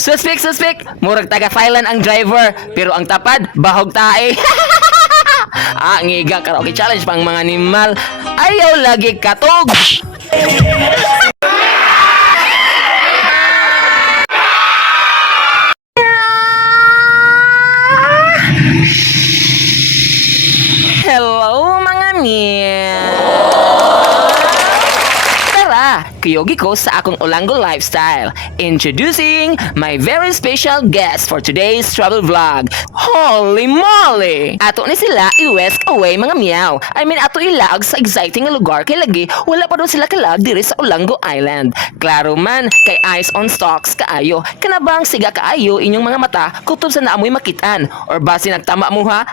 Suspect! Murag taga Thailand ang driver, pero ang tapad, bahog tae. Ngiga karaoke challenge pang mga animal. Ayaw lagi katog. Hello mga meow. Tara, kuyogi ko sa akong Olango lifestyle. Introducing my very special guest for today's travel vlog. Holy moly! Ato ni sila i-west away mga meow. Ato ilaag sa exciting nga lugar kay lagi wala pa daw sila kalag diri sa Olango Island. Klaro man, kay eyes on stocks kaayo. Kanabang siga kaayo inyong mga mata kutob sa naamoy makitaan. Or base nagtama mo ha?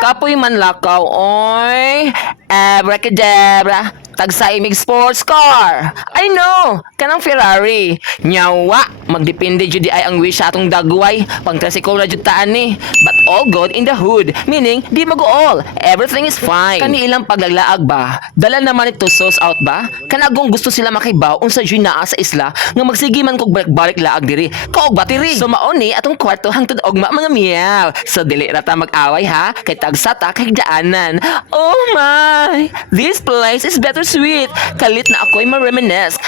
Kapoy man lakaw, oy. Abracadabra. Tagsa imig sports car. I know, kanang Ferrari. Nyawa, magdepende jud ay ang wish sa atong dagway. Pang tricycle na jud taan ni. But all good in the hood. Meaning, di mag-all. Everything is fine. Kani ilang paglaglaag ba? Dala naman ito sauce out ba? Kanagong gusto sila makibaw unsa jud naa sa isla nga magsigiman kog balik laag diri. Kaog battery. So mauni atong kwarto hangtod ogma mga meow. So dili ra ta mag-away ha. Kay tagsa ta kay daanan. Oh my! This place is better sweet. Kalit na ako'y ma-reminisce.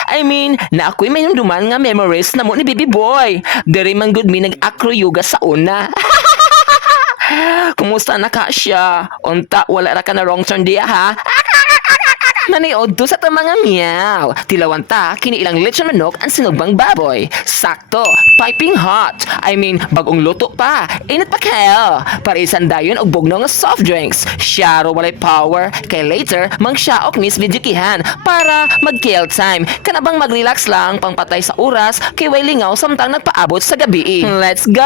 Na ako'y may hunduman nga memories na mo ni Baby Boy. Diri man good mi nag-acro yoga sa una. Kumusta na ka siya? Unta, wala ra ka na wrong turn diya ha? Maniod to sa ta mga meow. Tilawan ta, kini ilang lechon manok ang sinugbang baboy. Sakto, piping hot. Bagong luto pa. Init pa kayo. Parisan dayon og bugno nga soft drinks. Syaro walay power. Kay later, mang syaok nis videokihan para mag-kill time. Kanabang mag-relax lang pangpatay sa oras kay way lingaw samtang nagpaabot sa gabi. Let's go!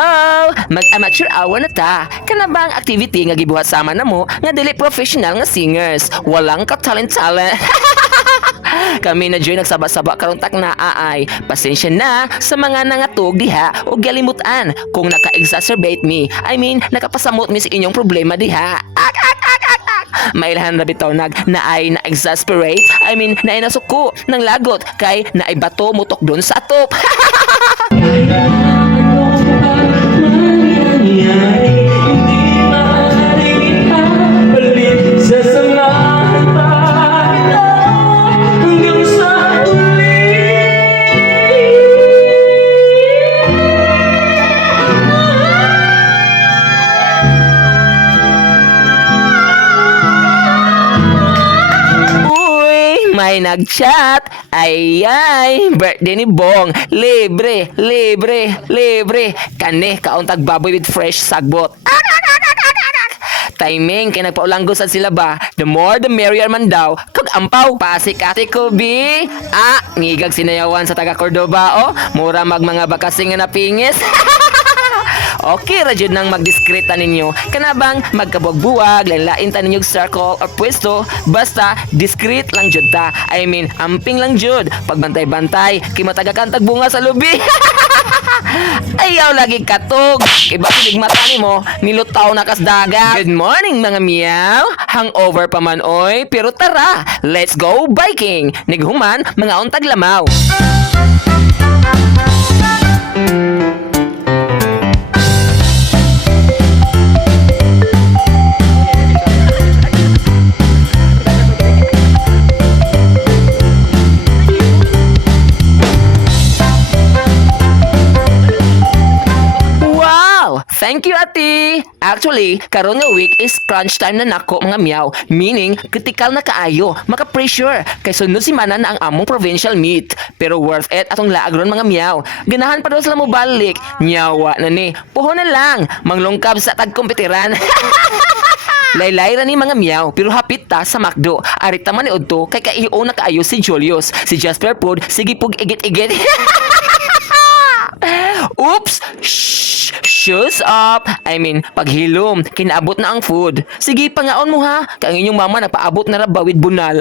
Mag-amateur hour na ta. Kanabang activity nga gibuhat sama na mo nga dili professional nga singers. Walang ka-talent-talent. Kami na dyan nagsaba-saba karong tak na aay. Pasensya na sa mga nangatog diha o galimutan kung naka-exacerbate me. Nakapasamot mi sa inyong problema diha. Mailahan na bitaw naay na-exasperate. Naay nasuko ng lagot kay naay bato mutok doon sa atop. May nag-chat. Ay, birthday ni Bong. Libre. Kani, kauntag baboy with fresh sagbot. Timing, kaya nagpaulanggosad sila ba? The more the merrier man daw. Kag ampaw, pasik ate ko, bi. Ngigag sinayawan sa taga Cordoba, mura mga bakasing nga napingis. Okay, radyo nang magdiskreta ninyo. Kanabang magkabog-buwag, lain ta ninyong circle or pwesto, basta discreet lang jud ta. Amping lang jud. Pagbantay-bantay, kay matagakantag bunga sa lubi. Ayaw lagi katog. Iba pinigmata ni mo, nilutaw na kas dagat. Good morning mga meow. Hangover pa man oy, pero tara, let's go biking. Nighuman, mga untag lamaw. Thank you, ate! Actually, karon nga week is crunch time na nako mga meow. Meaning, critical na kaayo, maka-pressure. Kay sunod si Mana na ang among provincial meet. Pero worth it atong laagron mga meow. Ganahan pa daw sila mo balik. Nyawa na ni. Puho na lang. Manglungkab sa tagkompetiran. Laylay ra ni mga meow, pero hapit ta sa McDo. Arita man ni Udto, kay kaiyo na kaayo si Julius. Si Jasper Food, sige pug igit-igit. Oops! Shh! Shoes up! Paghilom, kinaabot na ang food. Sige, pangaon mo ha. Kaya ang inyong mama nagpaabot na ra bawid bunal.